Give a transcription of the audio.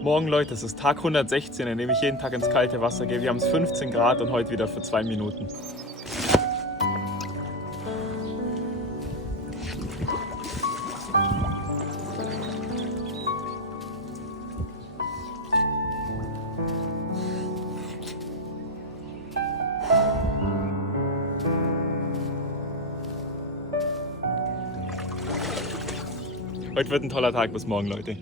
Morgen Leute, es ist Tag 116, in dem ich jeden Tag ins kalte Wasser gehe. Wir haben es 15 Grad und heute wieder für 2 Minuten. Heute wird ein toller Tag, bis morgen Leute.